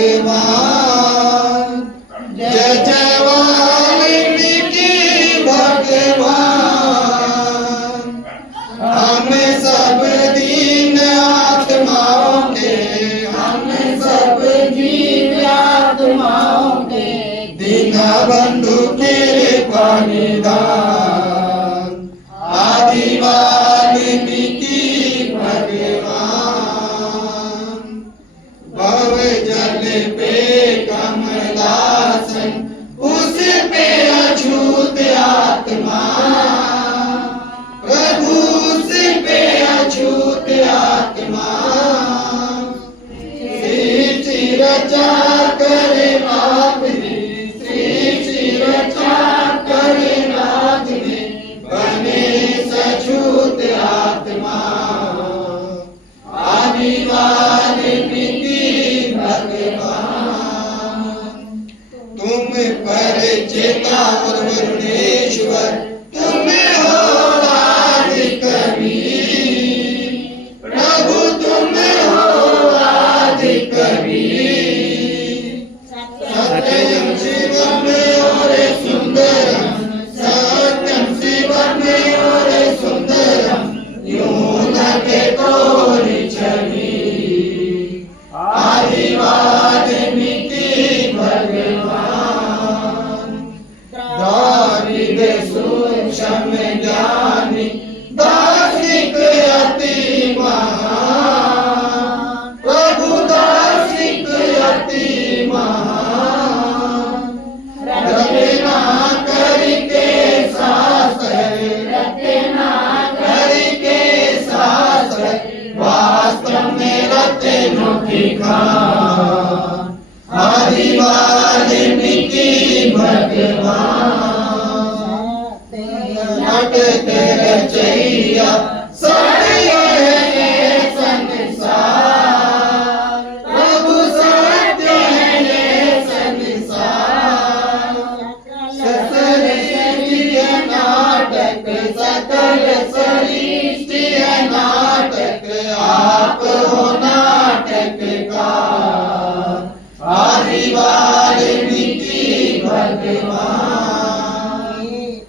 भगवान, जय जय वाल्मीकि भगवान। हम सब दीन आत्माओं के, हम सब दीन आत्माओं के दीना बंधु के परिदान। आदि वाल्मीकि भगवान। भव जल पे कमलासन, उस पे अछूत आत्मा। प्रभु उस पे अछूत आत्मा। सृष्टि रचा करे बाप ने, सृष्टि रचा करे राज में, बने सछूत आत्मा। आदि वाल्मीकि भगवान। तुम परिचेता और वरुणेश्वर, तुम हो आदि कवि। प्रभु तुम हो आदि कवि। सत्यम शिवम और सुंदरम, सत्यम शिवम और सुंदरम, यूं लगे तोरी छवि। आदि वाल्मीकि भगवान। दारिद सूक्ष्म ज्ञानी, दार्शनिक अति महान। प्रभु दार्शनिक अति महान। रचना करके शास्त्र, रचना करके शास्त्र, वास्तव में रत्नों की खान। आदि वाल्मीकि भगवान। नाटक रचैया सत्य है संसार। प्रभु सत्य है संसार। सकल सृष्टि है नाटक, सकल सृष्टि है नाटक, आप हो नाटककार। आदि वाल्मीकि भगवान।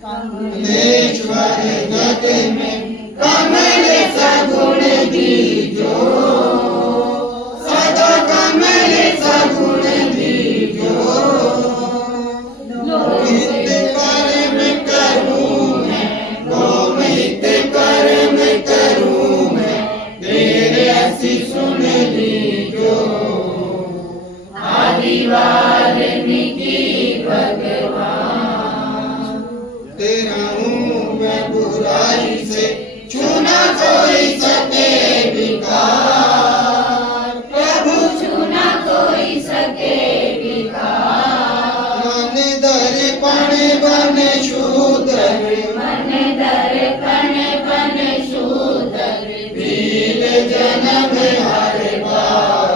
कमलेश्वर जग में कमल सगुण दीजो, सदा कमल सगुण दीजो। लोहित कर्म करूं मैं, लोहित कर्म करूं मैं, तेरे ऐसी सुन लीजो। आदि वाल्मीकि भगवान। तेरा हूँ मैं बुराई से, छूना कोई सके विकार। प्रभु छूना कोई सके विकार। मन दर्पण बन शूद्र, मन दर्पण बन शूद्र, भील जन्म हर बार।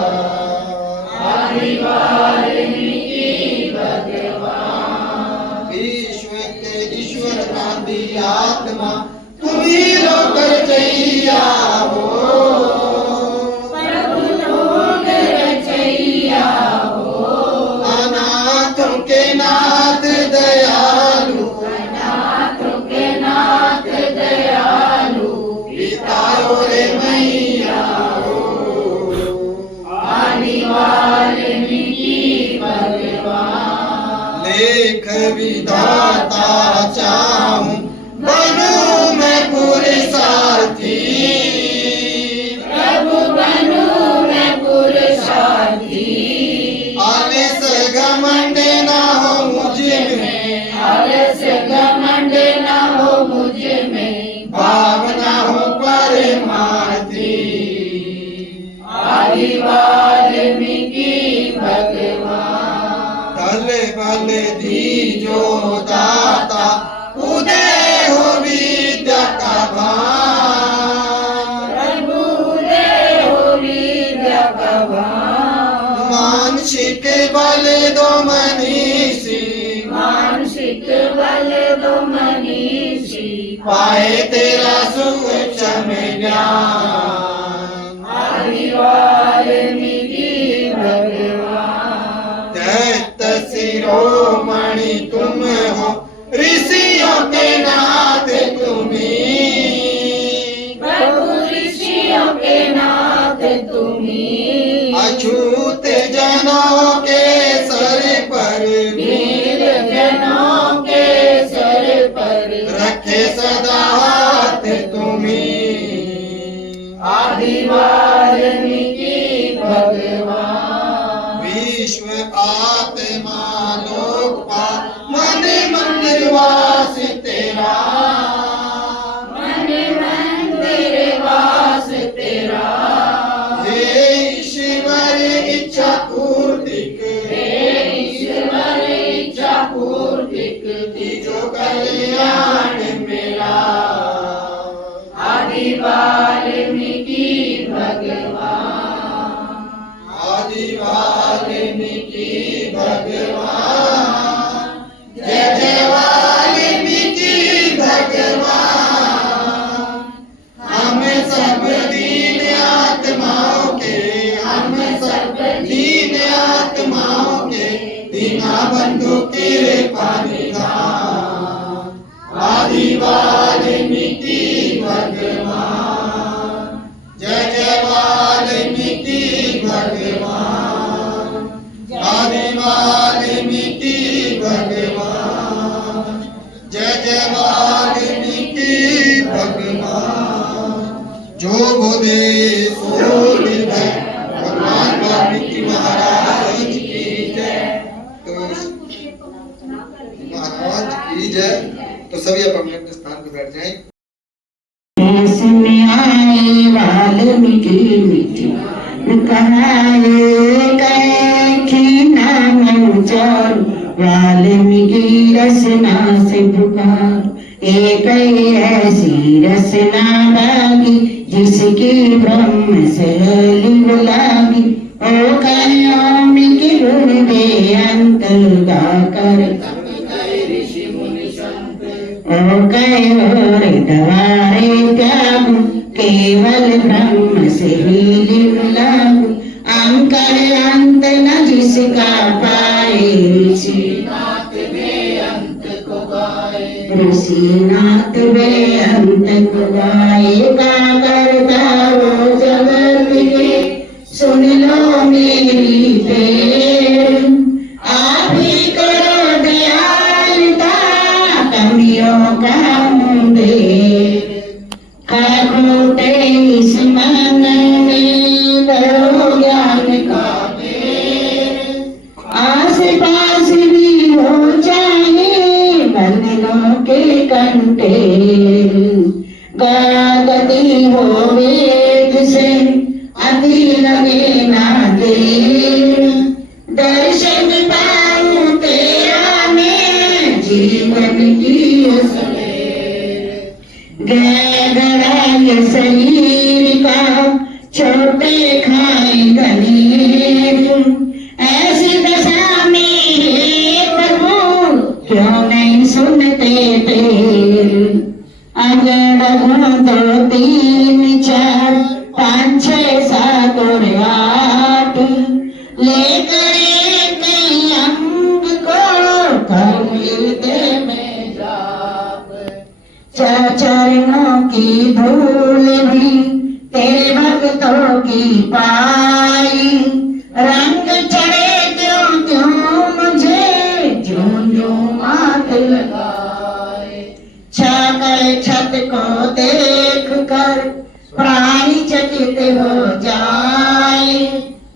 आदि वाल्मीकि भगवान। विश्व के ईश्वर आदि आत्मा, तुम ही लोक रचैया हो। प्रभु लोक रचैया हो। अनाथों के नाथ दयालु, अनाथों के नाथ दयालु, पिता और मैया हो। आदि वाल्मीकि भगवान। लेख विधाता चाहूं, बनूं मैं पुरुषार्थी। प्रभु बनूं मैं पुरुषार्थी। आलस घमंड ना हो मुझ में, आलस घमंड ना हो मुझ में, भावना हो परमार्थी। आदि वाल्मीकि भगवान। दल बल दीजो दाता, उदय हो विद्या का भान। प्रभु उदय हो विद्या का भान। मानसिक बल दो मनीषी, मानसिक बल दो मनीषी, पाए तेरा सूक्ष्म ज्ञान। आदि वाल्मीकि भगवान। अछूत जनों के सर पर, वीर जनों के सर पर, रखे सदा हाथ तुम्ही। आदि वाल्मीकि भगवान। विश्व आत्मा लोकपाल, मन मंदिर वास तेरा, मन मंदिर वास तेरा। हे ईश्वर इच्छा पूर्तिक, हे ईश्वर इच्छा पूर्तिक, जो कल्याण मेरा। आदि वाल्मीकि भगवान। आदि वाल्मीकि भगवान, जय जय वाल्मीकि भगवान। हम सब दीन आत्माओं के, हम सब दीन आत्माओं के, दीना बंधु कृपा निधान। आदि वाल्मीकि भगवान, जय जय वाल्मीकि भगवान। आदि वाल्मीकि भगवान, जय जय वाल्मीकि भगवान। जो बोले सो निर्भय, भगवान वाल्मीकि महाराज की जय। तो महाराज की जय। तो सभी अब अपने अपने स्थान पर बैठ जाएं। में आए वाल्मीकि मिट्टी कहाए कैखी नाम उचार। वाल्मीकि रचना से पुकार, एक ऐसी रचना बागी जिसकी ब्रह्म से लिव लागी। ओ वाल्मीकि गुण वे अंत गाकर, ऋषि मुनि संत। ओ कहो द्वारे त्याग, केवल ब्रह्म से ही लिव लागू। अंकर अंत न जिसका पाए, नाथ वे अंत को गाए। ऋषिनाथ वे अंत को गाए। का करता वो जगत के, सुन लो मेरी प्रेम। आप ही करो दयालुता, कमियों का मुंडेर। खोटे इस मन में करो ज्ञान का बेर। आस पास भी हो चाहे बंधनों के कंटेर। गति हो वेग से अति लगे ना देर। दर्शन पाऊं तेरा मैं जीवन की सवेर। गड़ाए शरीर का छोटे खाए गणेश। ऐसी दशा में हे प्रभु क्यों नहीं सुनते तेर। अजड़ गुण दो तीन चार पाँच छः सात और आठ, लेकर एक अंग को कर हृदय में जाप। चरणों की धूल भी तेरे भक्तों की पाई। रंग चढ़े क्यों क्यों मुझे झूम झूम हाथ लगाए। छाकर छत को देख कर प्राणी चकित हो जाए।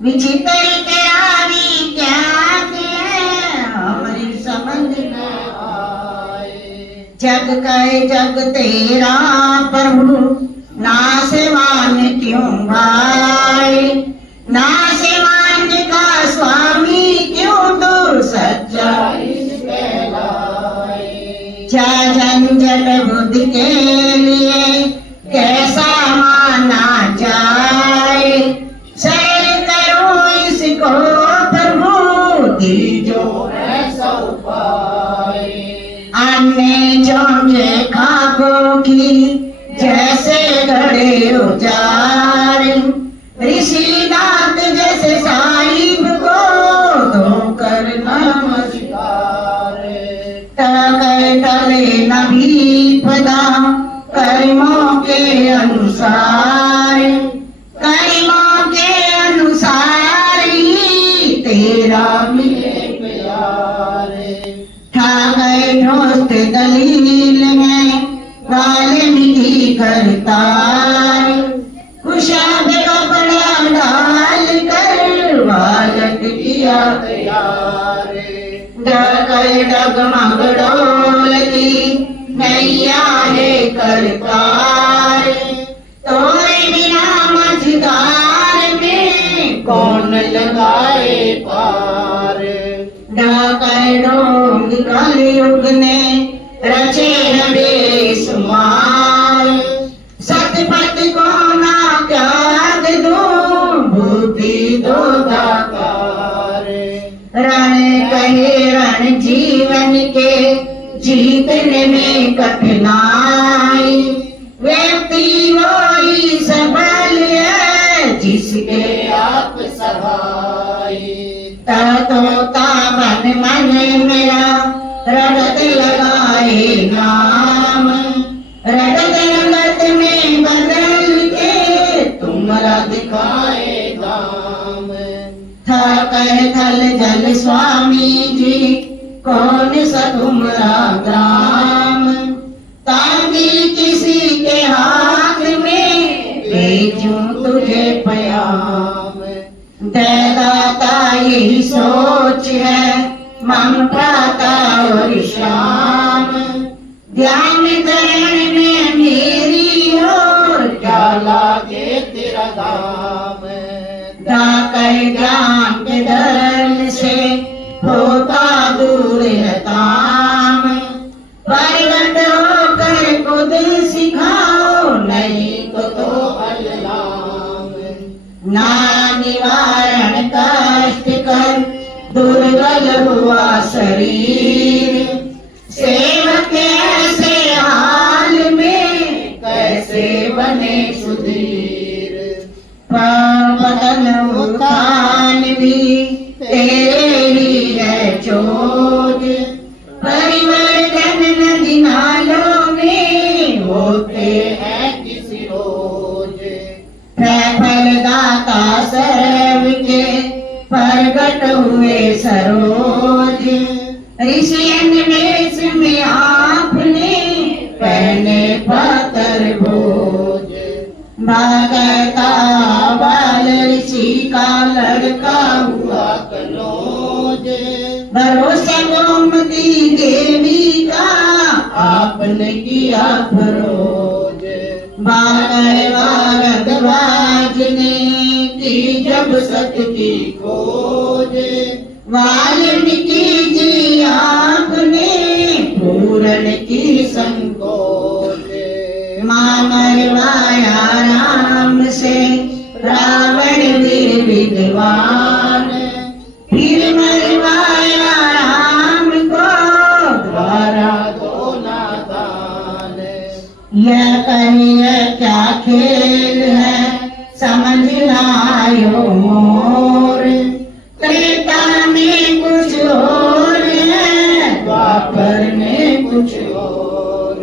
विचित्र तेरी क्या है हमारी समझ न आए। जग कहे जग तेरा प्रभु, नासवान क्यों भाई। नासवान का स्वामी क्यों तू सच्चा कहलाए। क्या झंझट बुद्धि के लिए कैसा माना जाए। शरण करो इसको प्रभु, दीजो ऐसा उपाय। अन्य चौंके खाकों की जैसे गड़े उजार। ऋषिनाथ जैसे साहिब को धोकर नमस्कार। टले न विपदा कर्मों के अनुसार। कर्मों के अनुसार तेरा मिले प्यारे। ठा गए दोस्त दलील में वाल्मीकि करतार, कुशाद कपड़ा डाल कर बालक किया तैयार। डगर डगमग डोलती नैया है करतार, तोरे बिना मझधार में कौन लगाए पार। डगर डोंग कलयुग ने रचे बेसुमार, सतपथ को ना त्याग दो बुद्धि दो दातार, रण कहे रण जीवन के जीतने में कठिनाई, व्यक्ति वही सफल है जिसके आप सहाय। तोता बन मन मेरा रगत लगाए नाम, रगत रगत में बदल के तुम्हारा दिखाए दाम। था कह थल जल स्वामी जी कौन सा तुम्हारा ग्राम, ताकि किसी के हाथ में भेजूं तुझे प्याम। दाता यही सोच है मन प्रातः और शाम, ध्यान धरण में मेरी ओर क्या लागे तेरा दाम। डाकर ज्ञान के दर्द से होता दूर है ताम, प्रगट होकर खुद सिखाओ नहीं तो अल्लाम। ना निवारण कष्ट कर दुर्बल हुआ शरीर, सेवक ऐसे हाल में कैसे बने सुधीर। पवन उत्थान भी तेरे ही है चोज, परिवर्तन नदी नालों में होते है किसी रोज। फलदाता सर्व के प्रगट हुए सरोज, ऋषियन वेश में आपने पहने पातर भोज, भागता बाल ऋषि का लड़का हुआ कनोज। भरोसा गोमती देवी का आपने किया फरोज। भारद्वाज ने की जब सत्य की खोज, वाल्मीकि जी आपने पूर्ण की संकोच। मरवाया राम से रावण वीर विद्वान, फिर मरवाया राम को द्वारा दो नादान। यह कहिए क्या खेल है समझ लायो मोर, त्रेता में कुछ और है द्वापर में कुछ और।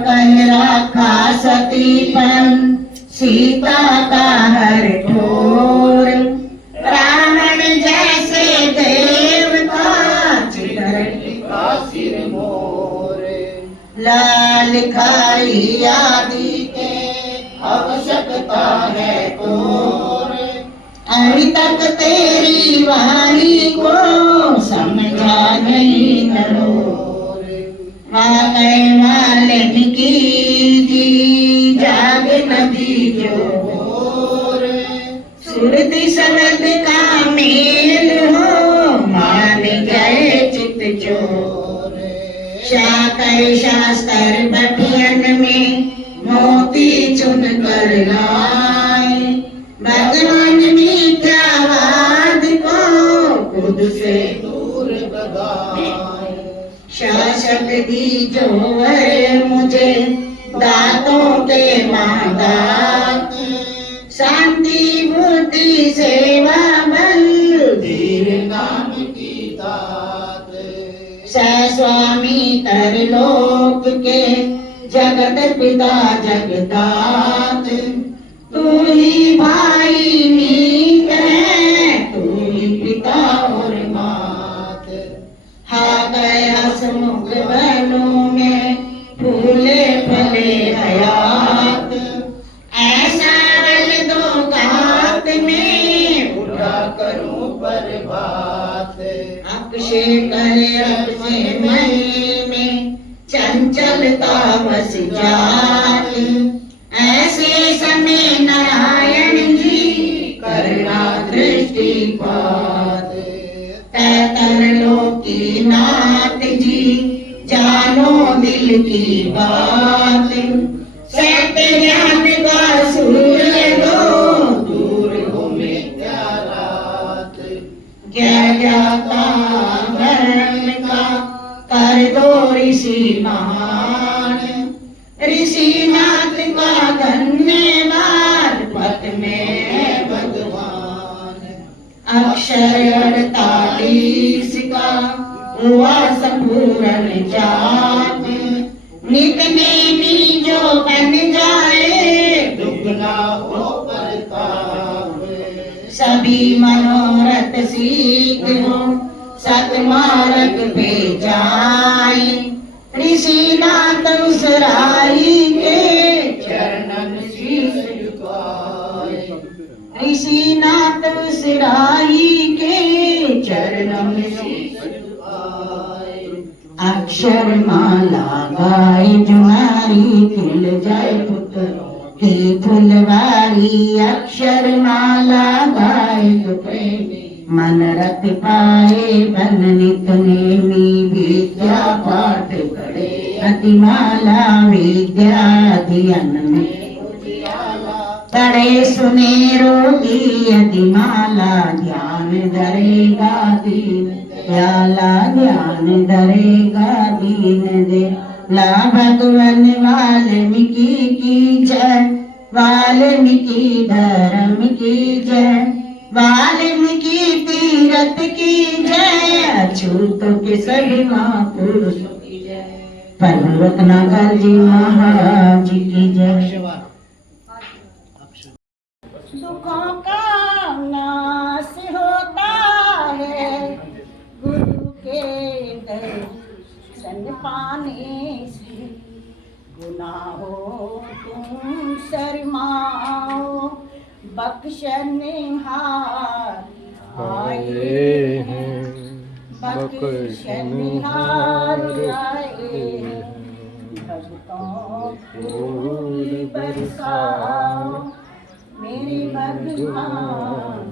कह रखा सतीपन सीता का हर ठोर, रावण जैसे देवता चितर का सिर मोर। लाल खाई आदि के आवश्यकता है तोर। अभी तक तेरी वाणी को समझा नहीं नरोर। वाल्मीकि जी जाग नदी जो भोर, सुरति शब्द का मेल हो मान गए चित चोर। शास्त्र पठन में मोती चुन कर लाए, भगवान मिथ्यावाद को खुद से दूर भगाए। शासक दीजो है मुझे दातों के महादात, शांति बुद्धि सेवा बल धीर नाम की दात। स्वामी तरलोक के जगत पिता जगदात, तू ही भाई मीत है तू ही पिता कर अब से मन में चंचलता बस जाती। ऐसे समय नारायण जी करना दृष्टिपात। तैतर लोकी नाथ जी जानो दिल की बात। सत्य ज्ञान का सूर्य दो दूर हो मिथ्या रात। ज्ञाता धर्म का कर दो ऋषि महान। ऋषिनाथ का धन्यवाद पथ में भगवान। अक्षर 48 का हुआ संपूर्ण जाप। नित नेमी जो बन जाए दुगना हो प्रताप। सभी मनोरथ सीख हो सतमार्ग पे जाए। ऋषिनाथ उस राही के चरणन शीश झुकाए। ऋषिनाथ उस राही के चरणन शीश झुकाए। अक्षर माला गाय जुनारी खिल जाए पुत्र की फुलवारी। अक्षर माला गाय प्रेमी मन रत पाए। बन नित नेमी विद्या पाठ पढ़े। अतिमाला विद्या ध्यान में पढ़े सुने रोगी। अतिमाला ध्यान धरेगा दीन दयाला। ध्यान धरेगा दीन दयाला। भगवान वाल्मीकि की जय। वाल्मीकि धर्म की जय। वाल्मीकि तीरथ की जय। अछूतों के सभी महापुरुषों की जय। प्रभु रत्नाकर जी महाराज की जय। दुखों का नाश होता है गुरु के दर्शन पाने से। गुनाहों तुम शर्माओ बख्शनिहार आए हैं। बख्शनिहार आए हैं। भक्तों फूल बरसाओ मेरे भगवान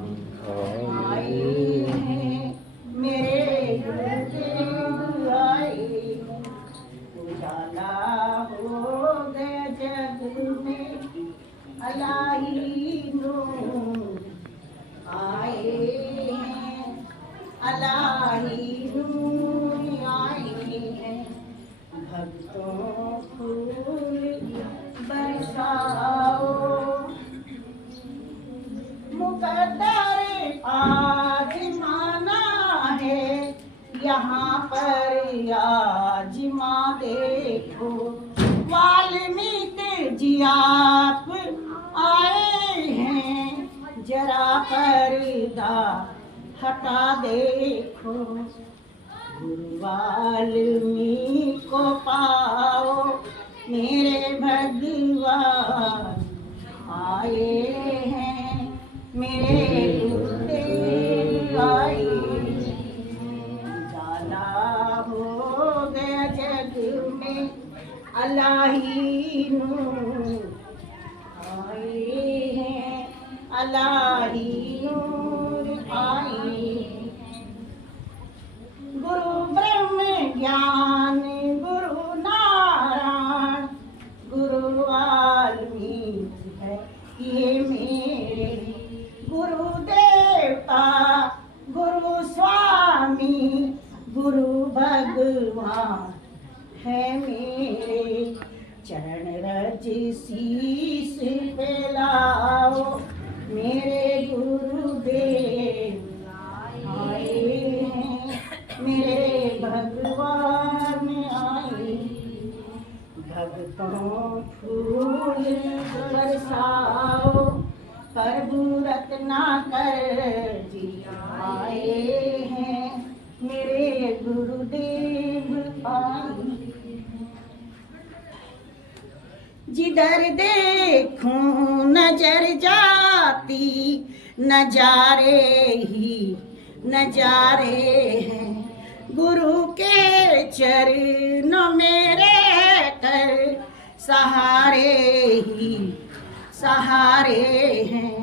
आए हैं। मेरे गुरुदेव आए हैं। उजाला हो गया जग में अलाही नूर आए हैं। अलाही नूर आए हैं। भक्तों फूल बरसाओ। मुकद्दर आज माना है यहाँ पर आजमा देखो। वाल्मीकि जी आप आए हैं जरा पर्दा हटा देखो। गुरु वाल्मीकि को पाओ मेरे भगवान आए हैं। मेरे गुरुदेव आए जाला हो गया जग में अलाही नूर आए हैं। अलाही नूर आए। गुरु ब्रह्म ज्ञान गुरु नारायण गुरु वाल्मीकि है ये मेरे गुरु देवता। गुरु स्वामी गुरु भगवान है मेरे। चरण रज शीस पे लाओ मेरे गुरुदेव आए हैं। मेरे भगवान आए। भक्तों फूल बरसाओ प्रभु रत्नाकर जी आए हैं। मेरे गुरुदेव आए। जिधर देखूं नजर जाती नजारे ही नजारे हैं। गुरु के चरणों में रह कर सहारे ही सहारे हैं।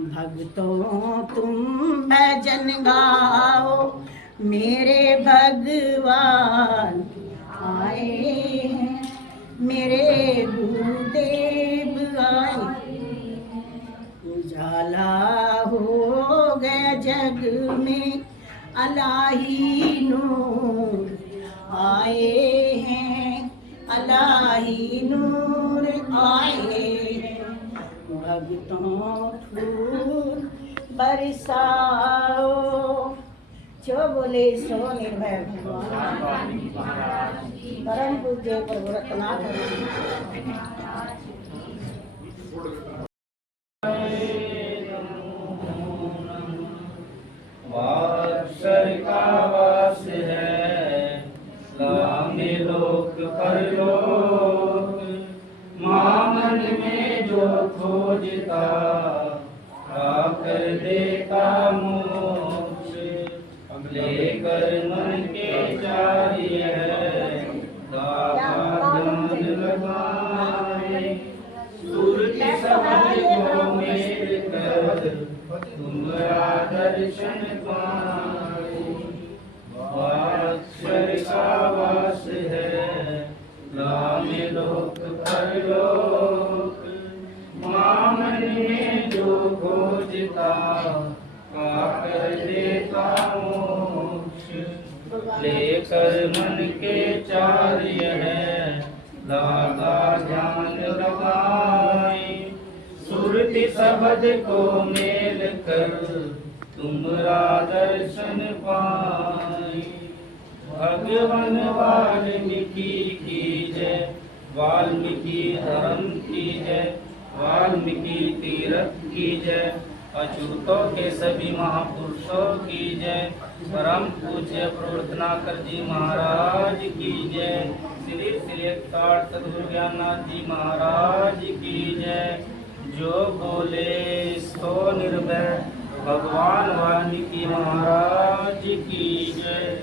भक्तों तुम भजन गाओ, मेरे भगवान आए हैं, मेरे गुरुदेव आए। उजाला हो गया जग में, अलाही नूर आए हैं, अलाही नूर आए हैं। भक्तों फूल बरसाओ, जो बोले सो निर्भय भगवान। परम पूज्य प्रभु रत्नाथ वात्सर का वास है, लामे लोक परलोक। मामन में जो खोजता, आकर देता मोक्ष। लेकर मन के कार्य है, दाता ध्यान लगाए। सुरति समझ को मेल कर, तुम्हारा दर्शन पाए। वात्सर का वास है, लामे लोक परलोक। मामन में जो खोजता, आकर देता मोक्ष। लेकर मन के कार्य है, लागा ध्यान लगाए। सुरति शब्द को मेल कर, तुम्हारा दर्शन पाए। भगवान वाल्मीकि की जय, वाल्मीकि धर्म की जय, वाल्मीकि तीर्थ की जय। अछूतों के सभी महापुरुषों की जय। परम पूज्य प्रवर्तनाकर जी महाराज की जय। श्री श्री एकताड़ सद्गुरु ज्ञाननाथ जी महाराज की जय। जो बोले सो निर्भय भगवान वाल्मीकि महाराज की जय।